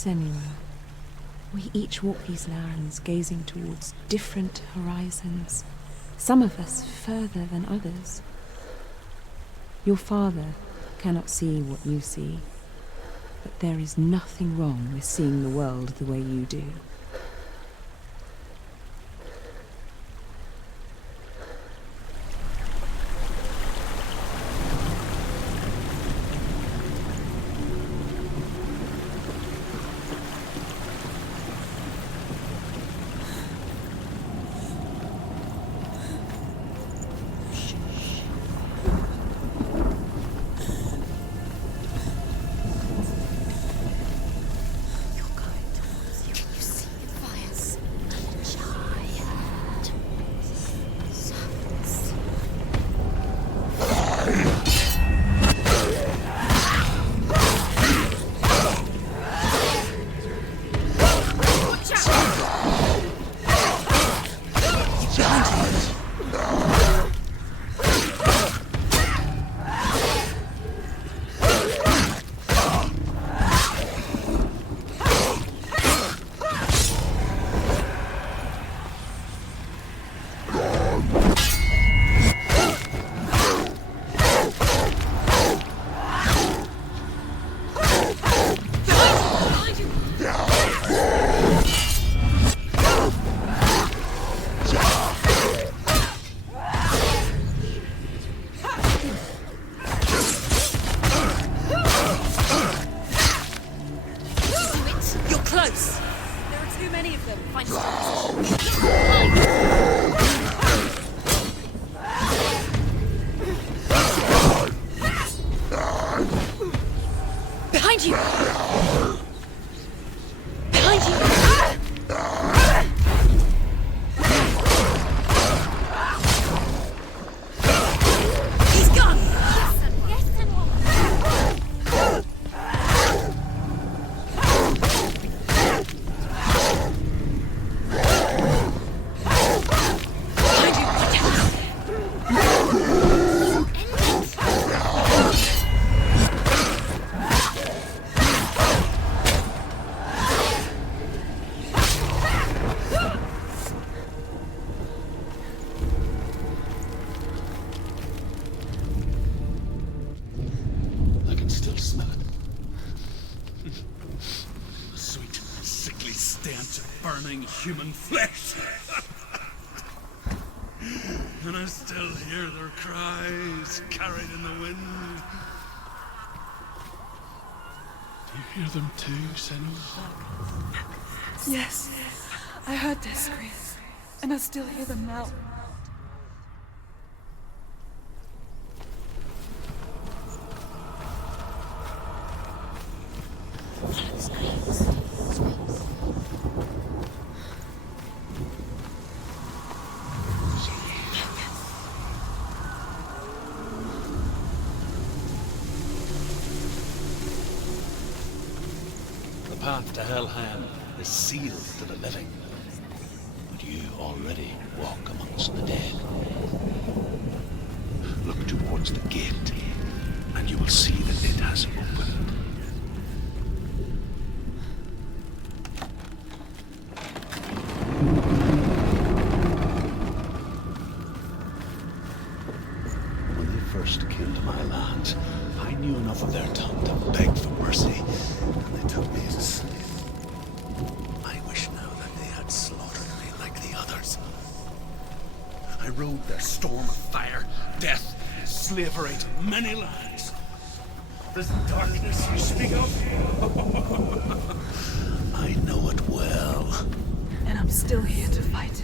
Senua. We each walk these lands, gazing towards different horizons, some of us further than others. Your father cannot see what you see, but there is nothing wrong with seeing the world the way you do. Human flesh. And I still hear their cries carried in the wind. Do you hear them too, Senua? Yes, I heard their screams, and I still hear them now. The path to Helheim is sealed to the living, but you already walk amongst the dead. Look towards the gate, and you will see that it has opened. When they first came to my lands, I knew enough of their tongue to beg for mercy, and they took me as a slave. I wish now that they had slaughtered me like the others. I rode their storm of fire, death, slavery to many lands. This darkness you speak of, I know it well. And I'm still here to fight it.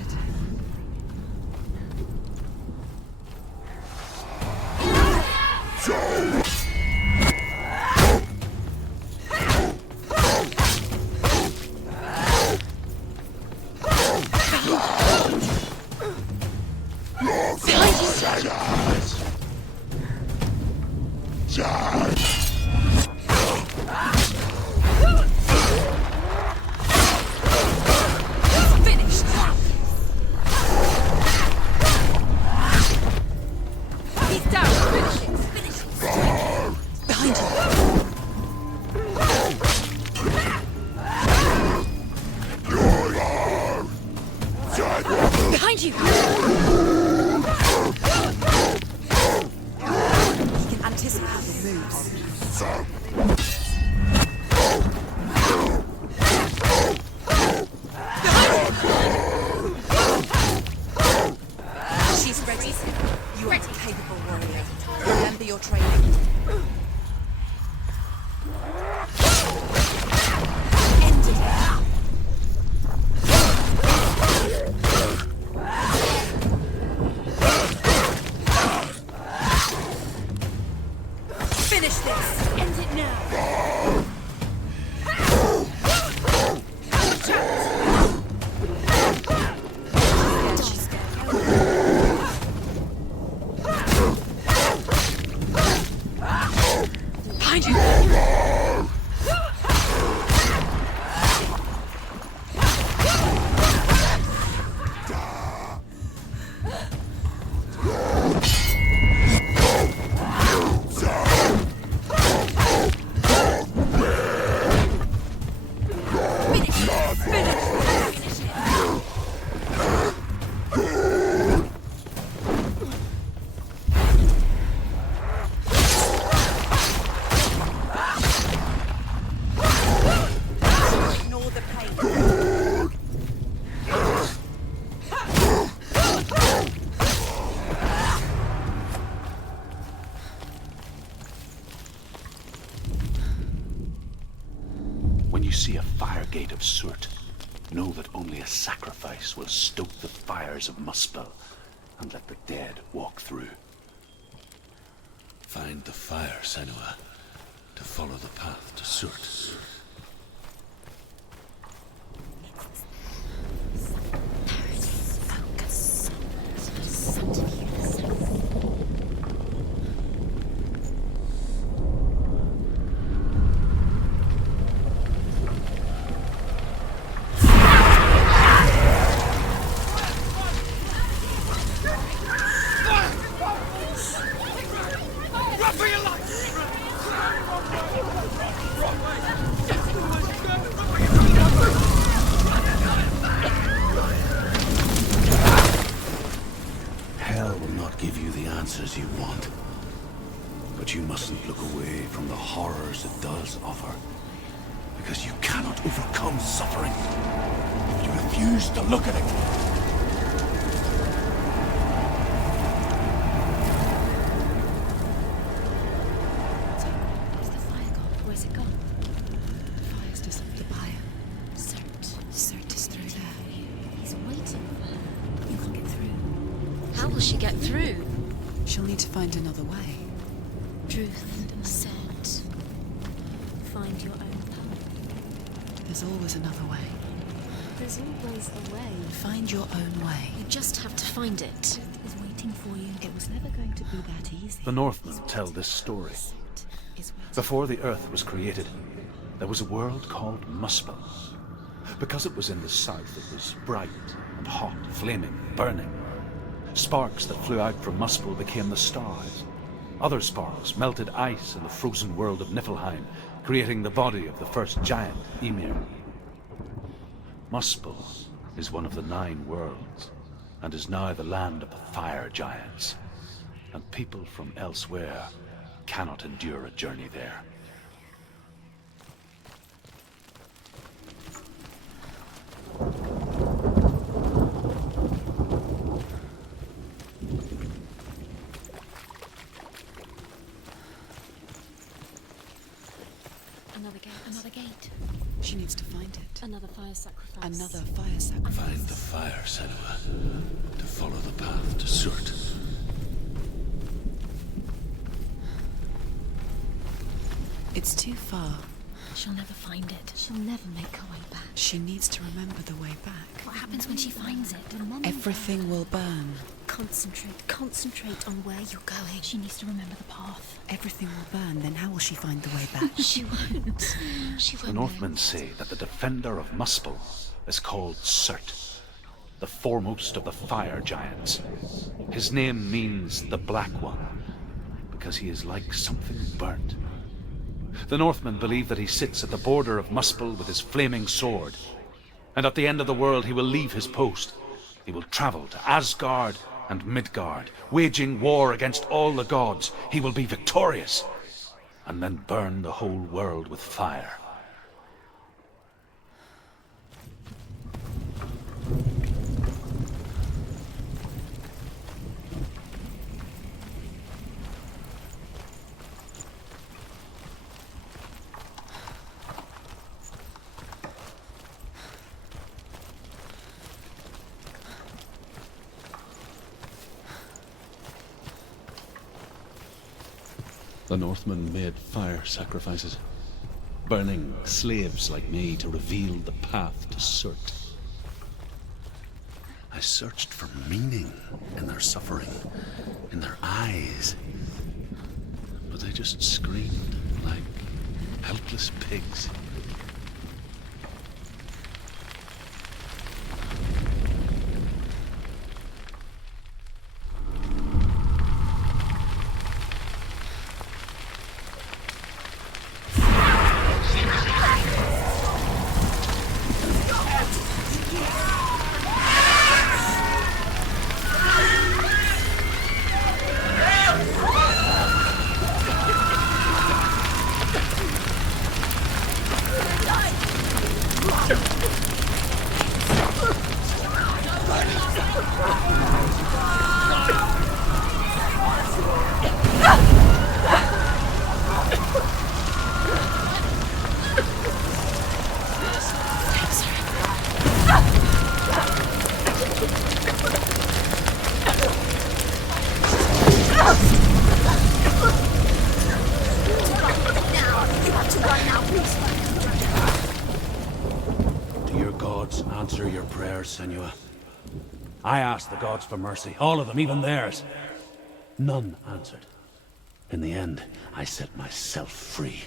Behind you! He can anticipate your moves. She's ready. You are a capable warrior. Remember your training. End it. Finish this! End it now! Behind you! Ignore the pain. When you see a fire gate of Surtr, know that only a sacrifice will stoke the fires of Muspel and let the dead walk through. Find the fire, Senua, to follow the path to Surtr. Hell will not give you the answers you want. But you mustn't look away from the horrors it does offer. Because you cannot overcome suffering if you refuse to look at it. Where's the fire gone? Where's it gone? The fire's just up the buyer. Surtr is through there. He's waiting for her. You can't get through. How will she get through? She'll need to find another way. Truth said, find your own path. There's always another way. There's always a way. Find your own way. You just have to find it. It's waiting for you. It was never going to be that easy. The Northmen tell this story. Before the Earth was created, there was a world called Muspel. Because it was in the south, it was bright and hot, flaming, burning. Sparks that flew out from Muspel became the stars. Other sparks melted ice in the frozen world of Niflheim, creating the body of the first giant, Ymir. Muspel is one of the 9 worlds, and is now the land of the fire giants. And people from elsewhere cannot endure a journey there. Another gate. She needs to find it. Another fire sacrifice. Another fire sacrifice. Find the fire, Senua, to follow the path to Surtr. It's too far. She'll never find it. She'll never make her way back. She needs to remember the way back. What happens when she finds it? Remember. Everything will burn. Concentrate on where you're going. She needs to remember the path. Everything will burn, then how will she find the way back? She won't. She won't. The Northmen say that the defender of Muspel is called Surtr, the foremost of the fire giants. His name means the Black One, because he is like something burnt. The Northmen believe that he sits at the border of Muspel with his flaming sword, and at the end of the world he will leave his post He will travel to Asgard and Midgard, waging war against all the gods. He will be victorious, and then burn the whole world with fire. The Northmen made fire sacrifices, burning slaves like me to reveal the path to Surtr. I searched for meaning in their suffering, in their eyes, but they just screamed like helpless pigs. Answer your prayers, Senua. I asked the gods for mercy, all of them, even theirs. None answered. In the end, I set myself free.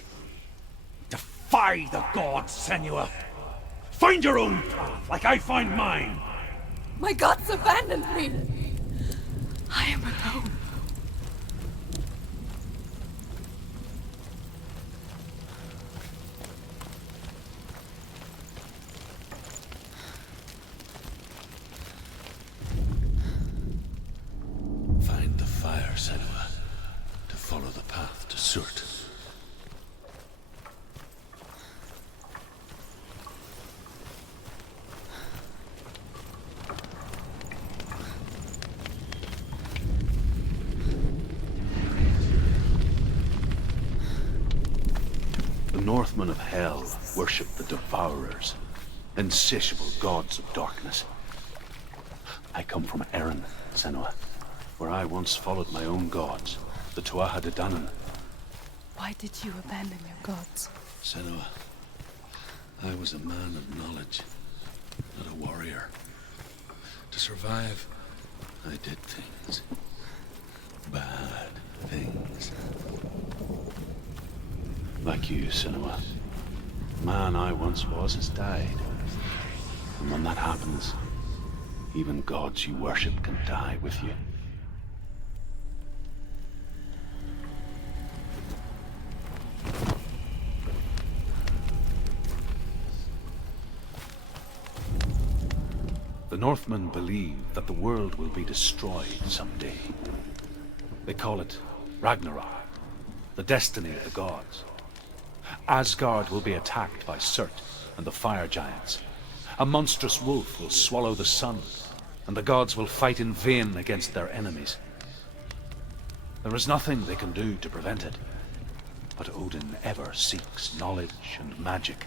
Defy the gods, Senua! Find your own path, like I find mine! My gods abandoned me! I am alone. Find the fire, Senua, to follow the path to Surtr. The Northmen of Hell worship the Devourers, insatiable gods of darkness. I come from Erin, Senua, where I once followed my own gods, the Tuatha De Danann. Why did you abandon your gods? Senua, I was a man of knowledge, not a warrior. To survive, I did things. Bad things. Like you, Senua. The man I once was has died. And when that happens, even gods you worship can die with you. The Northmen believe that the world will be destroyed someday. They call it Ragnarok, the destiny of the gods. Asgard will be attacked by Surtr and the fire giants. A monstrous wolf will swallow the sun, and the gods will fight in vain against their enemies. There is nothing they can do to prevent it, but Odin ever seeks knowledge and magic,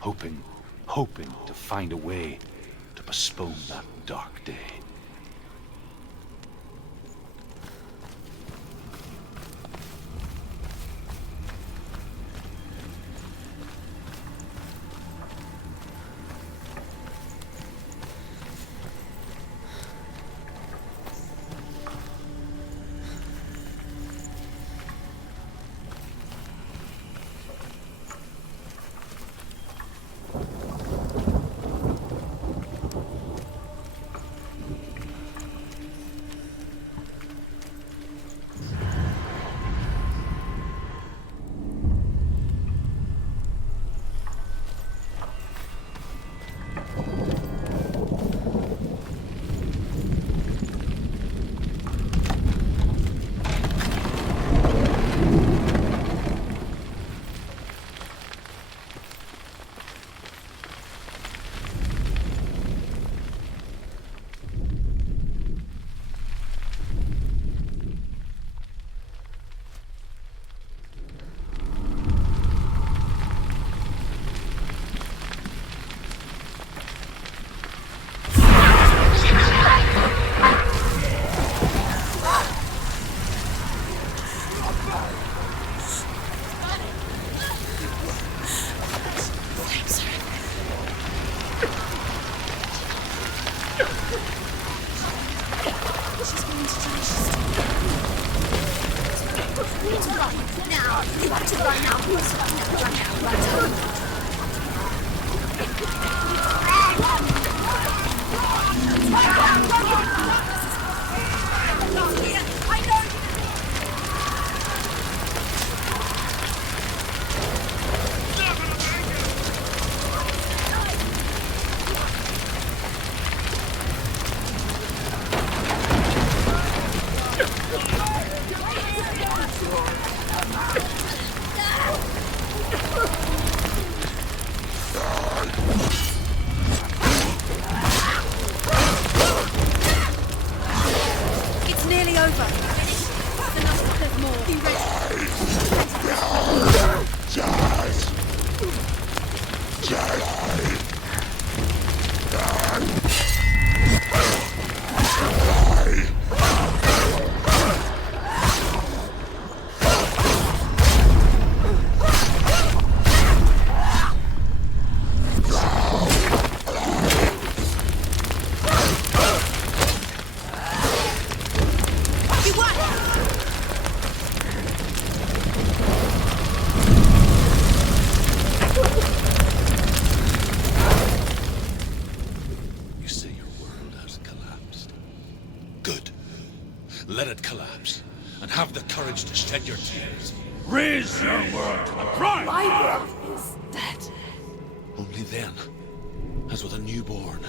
hoping to find a way to postpone that dark day. She's going to die. We need to run now. You have to run now. Run now. It's nearly over. There's more. Be You say your world has collapsed. Good. Let it collapse, and have the courage to shed your tears. Raise your world to the prime! My world is dead. Only then, as with a newborn,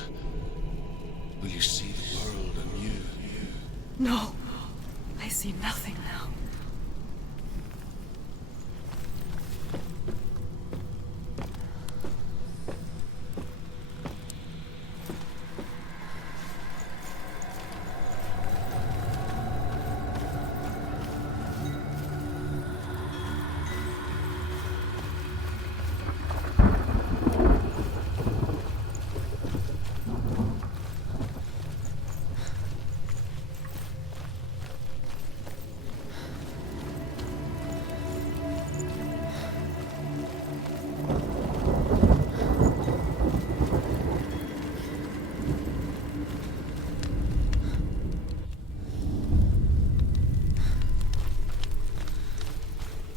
will you see the world anew. No, I see nothing now.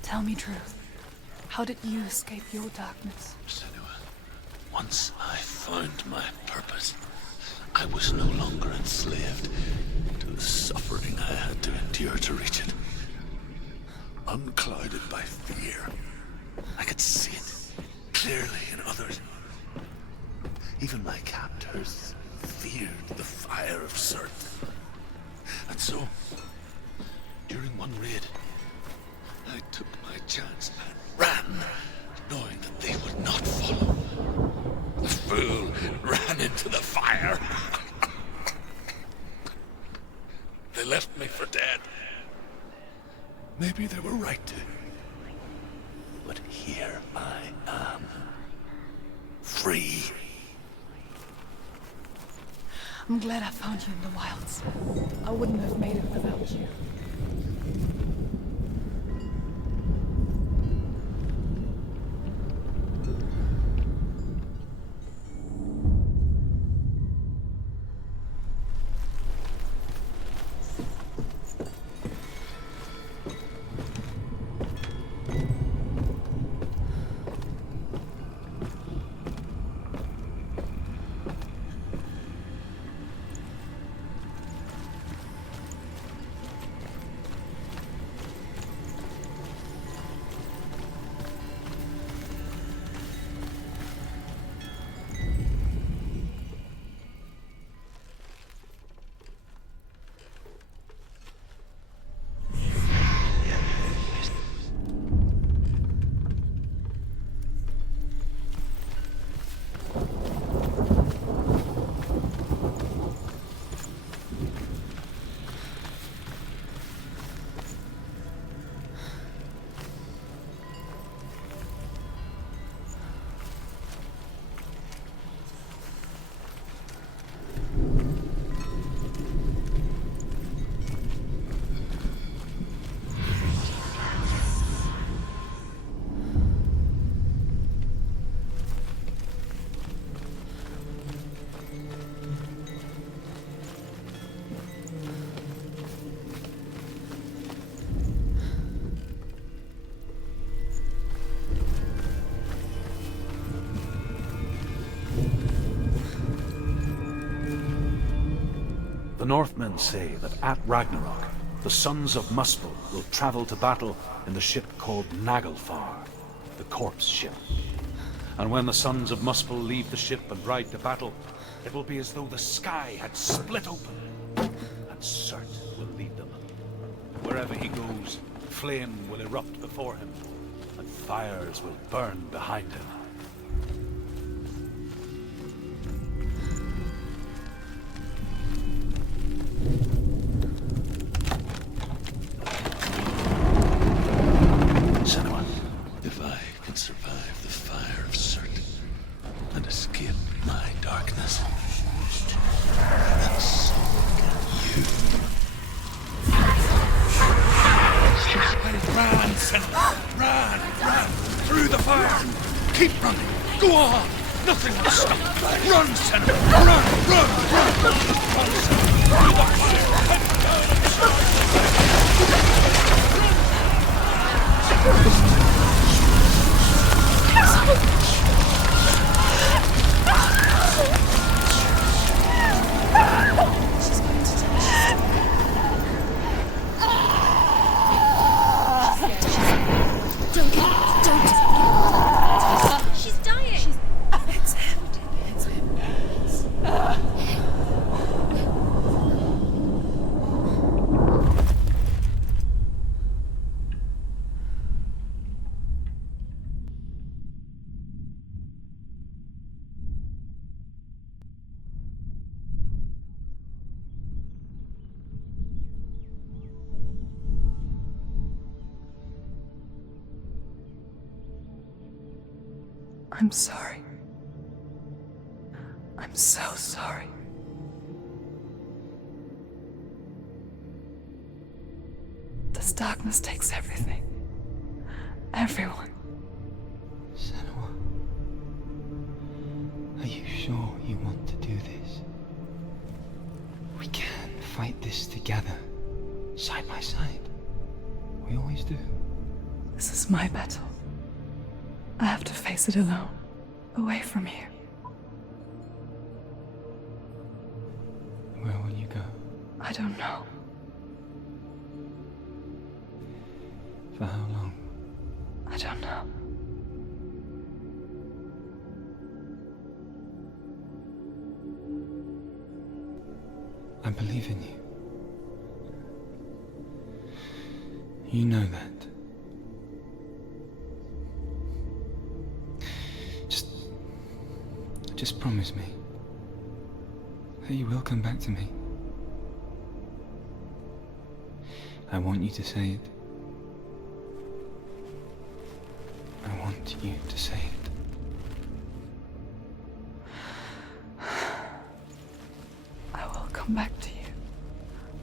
Tell me truth. How did you escape your darkness? Senua, once I found my purpose, I was no longer enslaved to the suffering I had to endure to reach it. Unclouded by fear, I could see it clearly in others. Even my captors feared the fire of Surtr. And so, during one raid, I took my chance and ran, knowing that they would not follow. The fool ran into the fire. They left me for dead. Maybe they were right to. But here I am. Free. I'm glad I found you in the wilds. I wouldn't have made it without you. The Northmen say that at Ragnarok, the sons of Muspel will travel to battle in the ship called Naglfar, the corpse ship. And when the sons of Muspel leave the ship and ride to battle, it will be as though the sky had split open, and Surtr will lead them. Wherever he goes, flame will erupt before him, and fires will burn behind him. Senua, if I can survive the fire of Surtr and escape my darkness, then so can you. Run, Senua! Run! Through the fire! Keep running! Go on! Nothing will stop! Run, Senua! Run! Run, Senua! Through the fire! Head down! She's dying! It's him. I'm sorry. I'm so sorry. This darkness takes everything. Everyone. Senua, are you sure you want to do this? We can fight this together, side by side. We always do. This is my battle. I have to face it alone, away from here. Where will you go? I don't know. For how long? I don't know. I believe in you. You know that. Just promise me that you will come back to me. I want you to say it. I want you to say it. I will come back to you.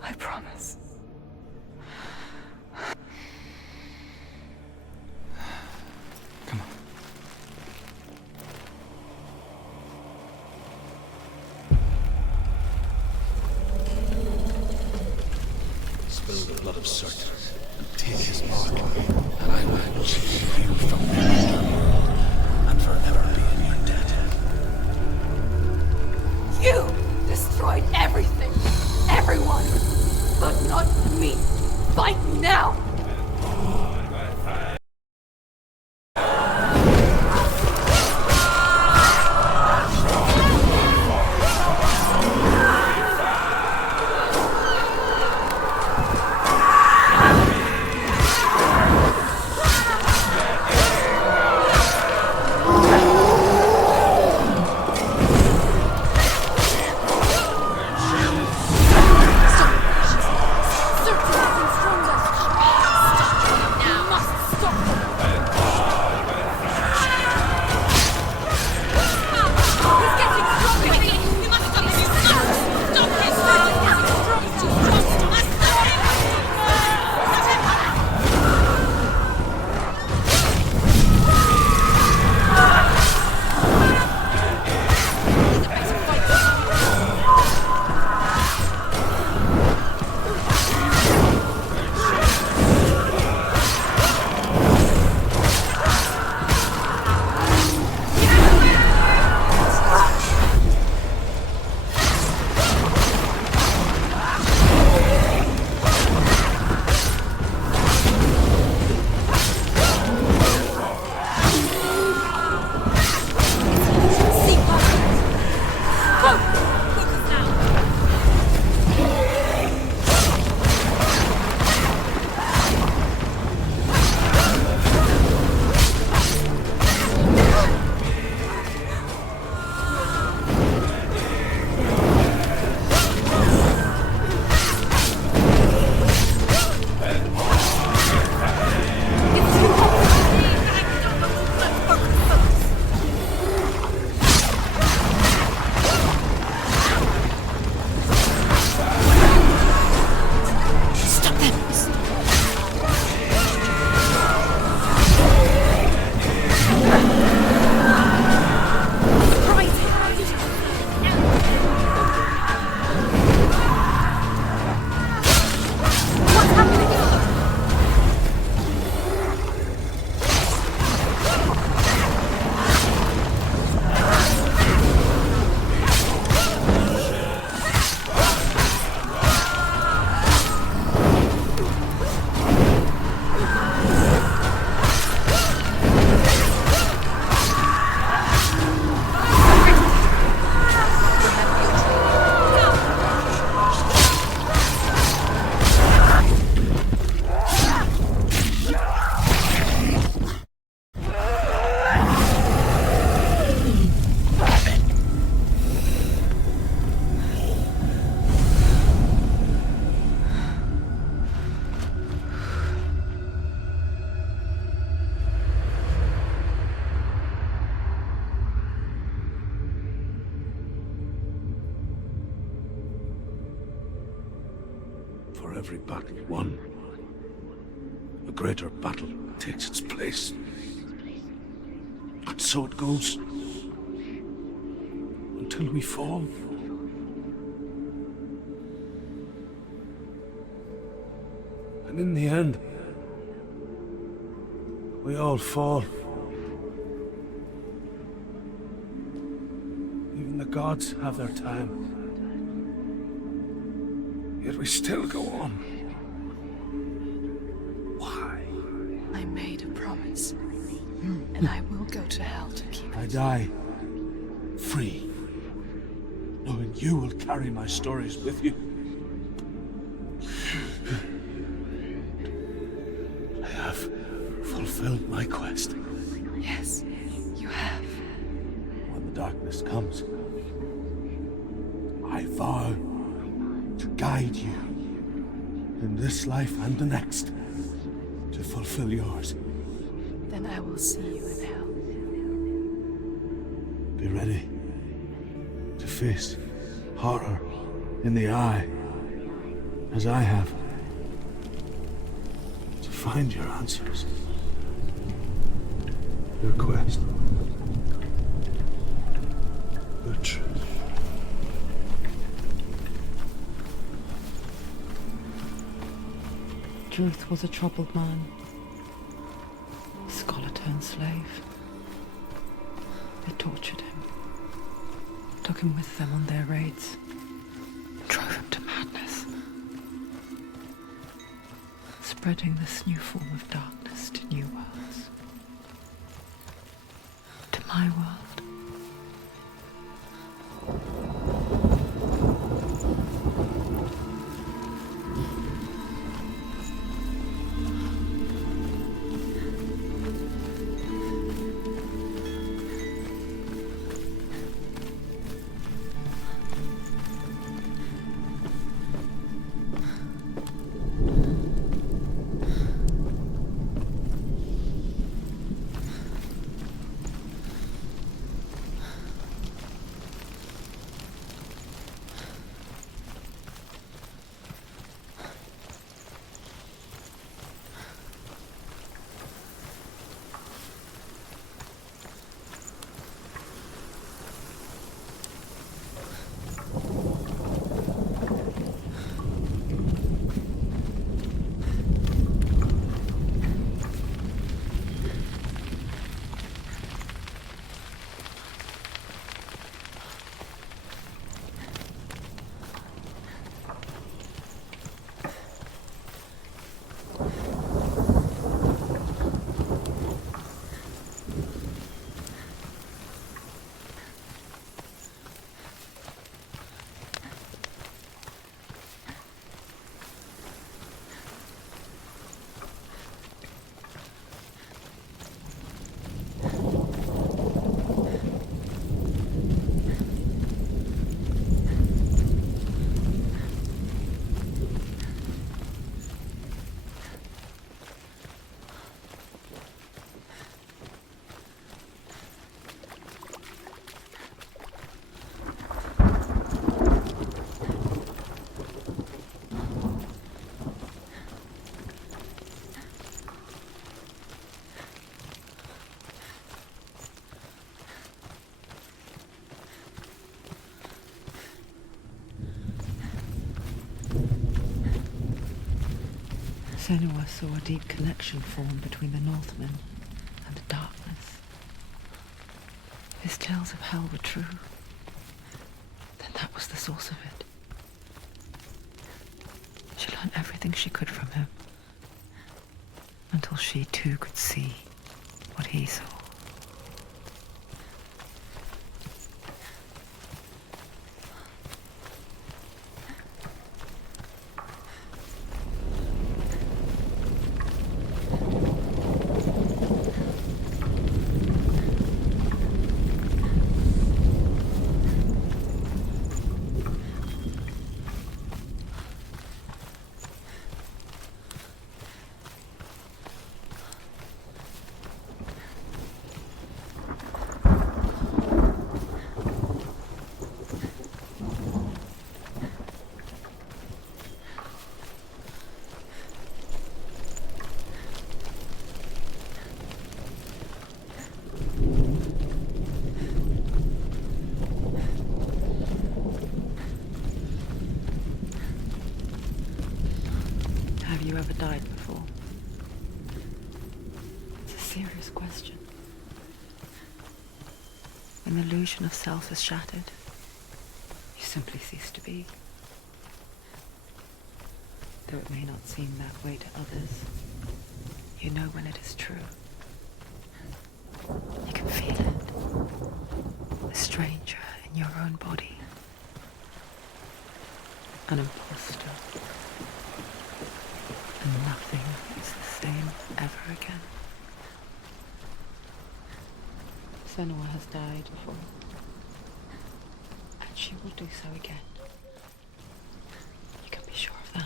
I promise. Come on. Spill the blood of Surtr and take his mark, and I will choose you from the underworld and forever be in your debt. You destroyed everything, everyone, but not me. Fight me now! for every battle won, a greater battle takes its place. And so it goes. Until we fall. And in the end, we all fall. Even the gods have their time. Yet we still go on. Why? I made a promise. And I will go to hell to keep it. I die free, knowing you will carry my stories with you. I have fulfilled my quest. Yes, you have. When the darkness comes, I vow to guide you in this life and the next to fulfill yours. Then I will see you in hell. Be ready to face horror in the eye, as I have, to find your answers, your quest, the truth. Druth was a troubled man. Scholar turned slave. They tortured him. Took him with them on their raids. Drove him to madness. Spreading this new form of darkness to new worlds. To my world. Senua saw a deep connection form between the Northmen and the darkness. His tales of hell were true. Then that was the source of it. She learned everything she could from him, until she too could see what he saw. you ever died before? It's a serious question. When the illusion of self is shattered, you simply cease to be. Though it may not seem that way to others, you know when it is true. You can feel it. A stranger in your own body. An imposter. And nothing is the same ever again. Senua has died before. And she will do so again. You can be sure of that.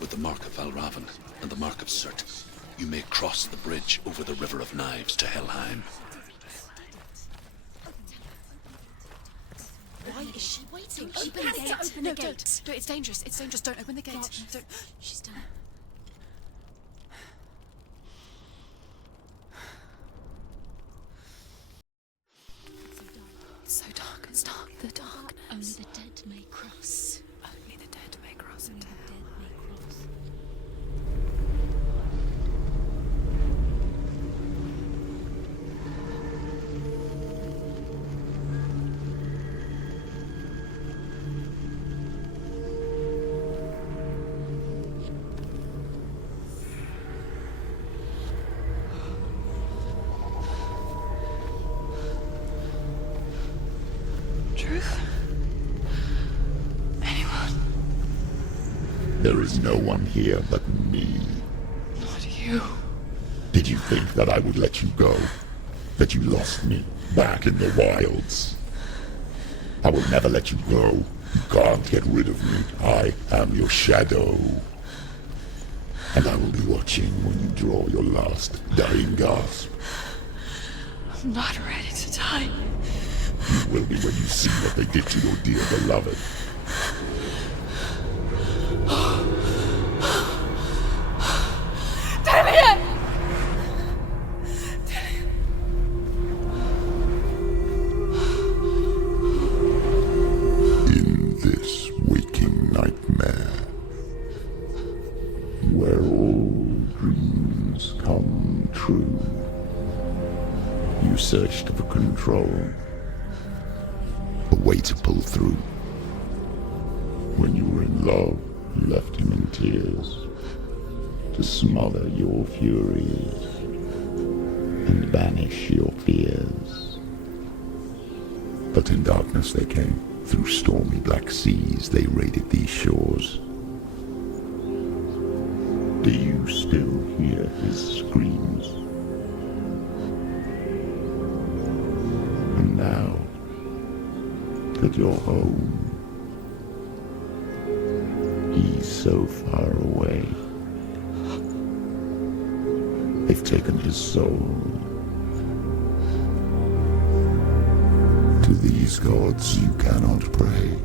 With the mark of Valravan and the mark of Surtr, you may cross the bridge over the River of Knives to Helheim. Why is she waiting? Open the gate! Open the gate! No, it's dangerous. It's dangerous. Don't open the gate. Don't. She's done it. It's so dark. It's dark. The darkness. Only the dead may cross. Only the dead may cross into hell. Truth? Anyone? There is no one here but me. Not you. Did you think that I would let you go? That you lost me back in the wilds? I will never let you go. You can't get rid of me. I am your shadow. And I will be watching when you draw your last dying gasp. I'm not ready to die. You will be when you see what they did to your dear beloved. In this waking nightmare, where all dreams come true, you searched for control. A way to pull through. When you were in love, you left him in tears to smother your furies and banish your fears. But in darkness they came, through stormy black seas they raided these shores. Do you still hear his screams? And now that you're home, he's so far away. They've taken his soul. To these gods you cannot pray.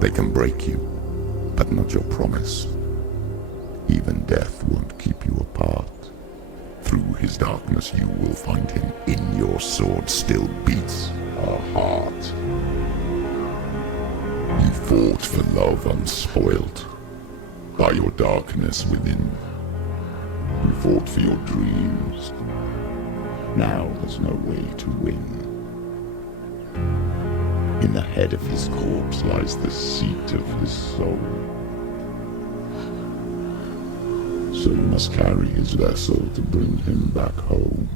They can break you, but not your promise. Even death won't keep you apart. Through his darkness you will find him. In your sword still beats a heart. You fought for love unspoilt by your darkness within. You fought for your dreams. Now there's no way to win. In the head of his corpse lies the seat of his soul. So you must carry his vessel to bring him back home.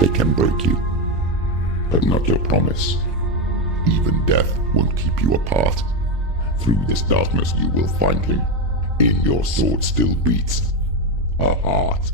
They can break you, but not your promise. Even death won't keep you apart. Through this darkness you will find him. In your sword still beats a heart.